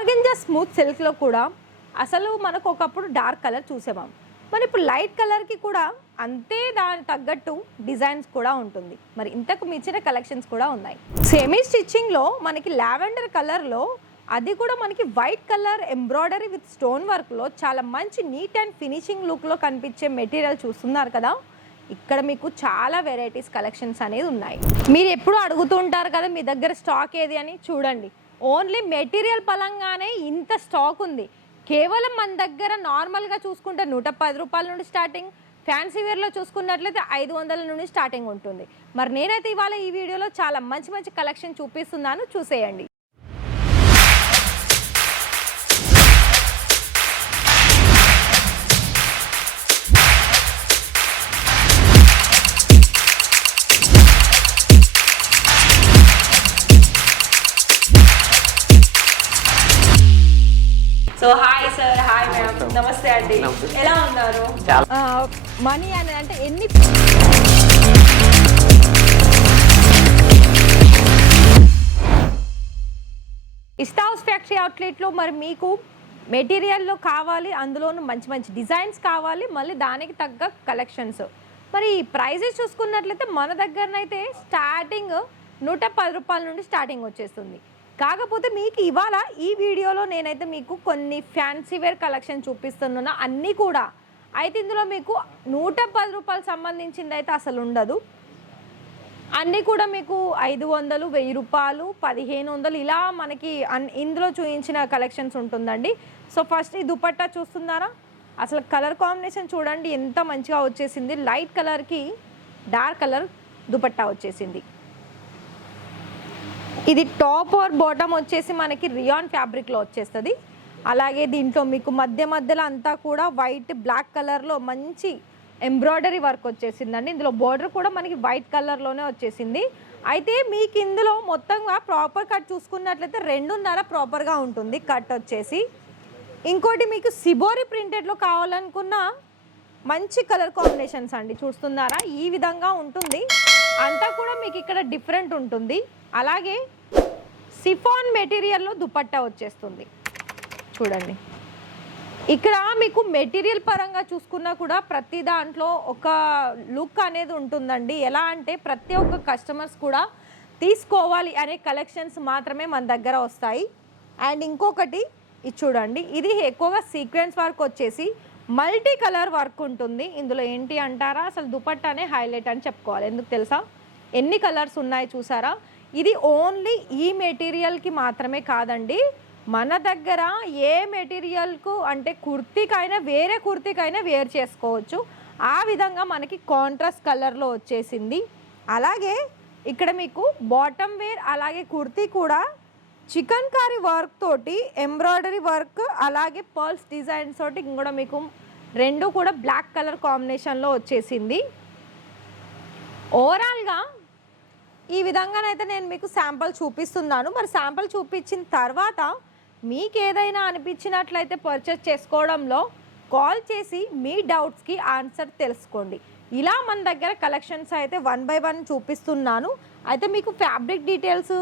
Organza smooth సిల్క్లో కూడా అసలు మనకు ఒకప్పుడు డార్క్ కలర్ చూసేవాం. మరి ఇప్పుడు లైట్ కలర్కి కూడా అంతే దానికి తగ్గట్టు డిజైన్స్ కూడా ఉంటుంది. మరి ఇంతకు మించిన కలెక్షన్స్ కూడా ఉన్నాయి. సెమీ స్టిచ్చింగ్లో మనకి లావెండర్ కలర్లో, అది కూడా మనకి white colour embroidery with stone వర్క్లో చాలా మంచి నీట్ అండ్ ఫినిషింగ్ లుక్లో కనిపించే మెటీరియల్ చూస్తున్నారు కదా. ఇక్కడ మీకు చాలా వెరైటీస్ కలెక్షన్స్ అనేది ఉన్నాయి. మీరు ఎప్పుడు అడుగుతూ ఉంటారు కదా మీ దగ్గర స్టాక్ ఏది అని. చూడండి, ఓన్లీ మెటీరియల్ పరంగానే ఇంత స్టాక్ ఉంది. కేవలం మన దగ్గర నార్మల్గా చూసుకుంటే 110 రూపాయల నుండి స్టార్టింగ్, ఫ్యాన్సీ వేర్లో చూసుకున్నట్లయితే 500 నుండి స్టార్టింగ్ ఉంటుంది. మరి నేనైతే ఇవాళ ఈ వీడియోలో చాలా మంచి మంచి కలెక్షన్ చూపిస్తున్నాను, చూసేయండి. So hi sir, hi madam, నమస్తే అండి, ఎలా ఉన్నారు? మనీ అని అంటే ఎన్ని ఇస్తా హౌస్ ఫ్యాక్టరీ అవుట్లెట్లో మరి మీకు మెటీరియల్లో కావాలి, అందులోనూ మంచి మంచి డిజైన్స్ కావాలి, మళ్ళీ దానికి తగ్గ కలెక్షన్స్. మరి ప్రైజెస్ చూసుకున్నట్లయితే మన దగ్గరనైతే స్టార్టింగ్ 110 రూపాయల నుండి స్టార్టింగ్ వచ్చేస్తుంది. కాకపోతే మీకు ఇవాళ ఈ వీడియోలో నేనైతే మీకు కొన్ని ఫ్యాన్సీ వేర్ కలెక్షన్ చూపిస్తున్నా, అన్నీ కూడా. అయితే ఇందులో మీకు 110 రూపాయలు సంబంధించింది అయితే అసలు ఉండదు. అన్నీ కూడా మీకు 500, 1000 రూపాయలు, 1500 ఇలా మనకి ఇందులో చూపించిన కలెక్షన్స్ ఉంటుందండి. సో ఫస్ట్ ఈ దుపట్టా చూస్తున్నారా, అసలు కలర్ కాంబినేషన్ చూడండి ఎంత మంచిగా వచ్చేసింది. లైట్ కలర్కి డార్క్ కలర్ దుపట్టా వచ్చేసింది. ఇది టాప్ ఆర్ బాటమ్ వచ్చేసి మనకి రియాన్ ఫ్యాబ్రిక్లో వచ్చేస్తుంది. అలాగే దీంట్లో మీకు మధ్యలో అంతా కూడా వైట్ బ్లాక్ కలర్లో మంచి ఎంబ్రాయిడరీ వర్క్ వచ్చేసిందండి. ఇందులో బార్డర్ కూడా మనకి వైట్ కలర్లోనే వచ్చేసింది. అయితే మీకు ఇందులో మొత్తంగా ప్రాపర్ కట్ చూసుకున్నట్లయితే 2.5 ప్రాపర్గా ఉంటుంది కట్ వచ్చేసి. ఇంకోటి మీకు సిబోరి ప్రింటెడ్లో కావాలనుకున్న మంచి కలర్ కాంబినేషన్స్ అండి, చూస్తున్నారా ఈ విధంగా ఉంటుంది. అంతా కూడా మీకు ఇక్కడ డిఫరెంట్ ఉంటుంది. అలాగే సిఫాన్ మెటీరియల్లో దుపట్టా వచ్చేస్తుంది చూడండి. ఇక్కడ మీకు మెటీరియల్ పరంగా చూసుకున్నా కూడా ప్రతి దాంట్లో ఒక లుక్ అనేది ఉంటుందండి. ఎలా అంటే ప్రతి ఒక్క కస్టమర్స్ కూడా తీసుకోవాలి అనే కలెక్షన్స్ మాత్రమే మన దగ్గర వస్తాయి. అండ్ ఇంకొకటి ఇది చూడండి, ఇది ఎక్కువగా సీక్వెన్స్ వర్క్ వచ్చేసి మల్టీ కలర్ వర్క్ ఉంటుంది. ఇందులో ఏంటి అంటారా, అసలు దుపట్టానే హైలైట్ అని చెప్పుకోవాలి. ఎందుకు తెలుసా, ఎన్ని కలర్స్ ఉన్నాయి చూసారా. ఇది ఓన్లీ ఈ మెటీరియల్కి మాత్రమే కాదండి, మన దగ్గర ఏ మెటీరియల్కు అంటే కుర్తీకైనా వేరే కుర్తీకైనా వేర్ చేసుకోవచ్చు. ఆ విధంగా మనకి కాంట్రాస్ట్ కలర్లో వచ్చేసింది. అలాగే ఇక్కడ మీకు బాటమ్ వేర్ అలాగే కుర్తీ కూడా చికెన్ కారీ వర్క్ తోటి ఎంబ్రాయిడరీ వర్క్ అలాగే పర్ల్స్ డిజైన్స్ తోటి కూడా మీకు రెండు కూడా బ్లాక్ కలర్ కాంబినేషన్లో వచ్చేసింది. ఓవరాల్గా ఈ విధంగానైతే నేను మీకు శాంపుల్ చూపిస్తున్నాను. మరి శాంపుల్ చూపించిన తర్వాత మీకు ఏదైనా అనిపించినట్లయితే పర్చేస్ చేసుకోవడంలో కాల్ చేసి మీ డౌట్స్కి ఆన్సర్ తెలుసుకోండి. ఇలా మన దగ్గర కలెక్షన్స్ అయితే 1 by 1 చూపిస్తున్నాను. అయితే మీకు ఫ్యాబ్రిక్ డీటెయిల్స్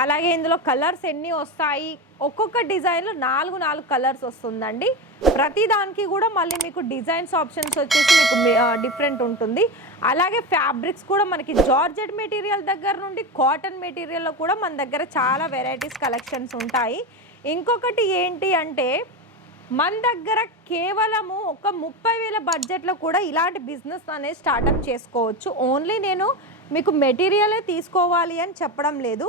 అలాగే ఇందులో కలర్స్ ఎన్ని వస్తాయి, ఒక్కొక్క డిజైన్లో 4 కలర్స్ వస్తుందండి. ప్రతి దానికి కూడా మళ్ళీ మీకు డిజైన్స్ ఆప్షన్స్ వచ్చేసి మీకు డిఫరెంట్ ఉంటుంది. అలాగే ఫ్యాబ్రిక్స్ కూడా మనకి జార్జెట్ మెటీరియల్ దగ్గర నుండి కాటన్ మెటీరియల్లో కూడా మన దగ్గర చాలా వెరైటీస్ కలెక్షన్స్ ఉంటాయి. ఇంకొకటి ఏంటి అంటే మన దగ్గర కేవలము ఒక 30,000 బడ్జెట్లో కూడా ఇలాంటి బిజినెస్ అనేది స్టార్టప్ చేసుకోవచ్చు. ఓన్లీ నేను మీకు మెటీరియలే తీసుకోవాలి అని చెప్పడం లేదు,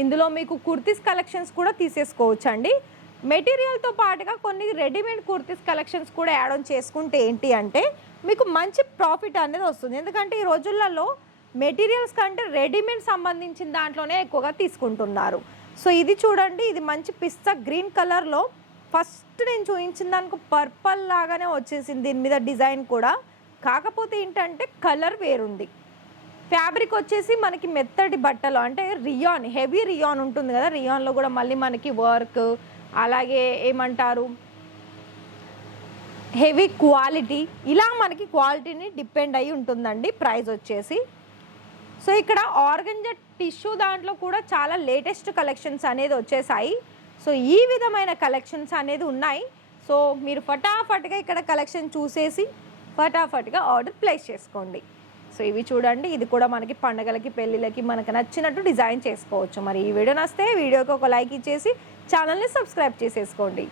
ఇందులో మీకు కుర్తీస్ కలెక్షన్స్ కూడా తీసేసుకోవచ్చు అండి. మెటీరియల్తో పాటుగా కొన్ని రెడీమేడ్ కుర్తీస్ కలెక్షన్స్ కూడా యాడ్ ఆన్ చేసుకుంటే ఏంటి అంటే మీకు మంచి ప్రాఫిట్ అనేది వస్తుంది. ఎందుకంటే ఈ రోజులలో మెటీరియల్స్ కంటే రెడీమేడ్ సంబంధించిన దాంట్లోనే ఎక్కువగా తీసుకుంటున్నారు. సో ఇది చూడండి, ఇది మంచి పిస్తా గ్రీన్ కలర్లో ఫస్ట్ నేను చూపించిన దానికి పర్పల్ లాగానే వచ్చేసింది దీని మీద డిజైన్ కూడా. కాకపోతే ఏంటంటే కలర్ వేరుంది. ఫ్యాబ్రిక్ వచ్చేసి మనకి మెత్తటి బట్టలు అంటే రియాన్, హెవీ రియాన్ ఉంటుంది కదా, రియాన్లో కూడా మళ్ళీ మనకి వర్క్ అలాగే ఏమంటారు హెవీ క్వాలిటీ, ఇలా మనకి క్వాలిటీని డిపెండ్ అయి ఉంటుందండి ప్రైస్ వచ్చేసి. సో ఇక్కడ ఆర్గంజా టిష్యూ దాంట్లో కూడా చాలా లేటెస్ట్ కలెక్షన్స్ అనేది వచ్చేసాయి. సో ఈ విధమైన కలెక్షన్స్ అనేది ఉన్నాయి. సో మీరు ఫటాఫట్గా ఇక్కడ కలెక్షన్ చూసేసి ఫటాఫట్గా ఆర్డర్ ప్లేస్ చేసుకోండి. సో ఇవి చూడండి, ఇది కూడా మనకి పండగలకి పెళ్ళిళ్ళకి మనకు నచ్చినట్టు డిజైన్ చేసుకోవచ్చు. మరి ఈ వీడియో నచ్చితే వీడియోకి ఒక లైక్ ఇచ్చేసి ఛానల్ని సబ్స్క్రైబ్ చేసేసుకోండి.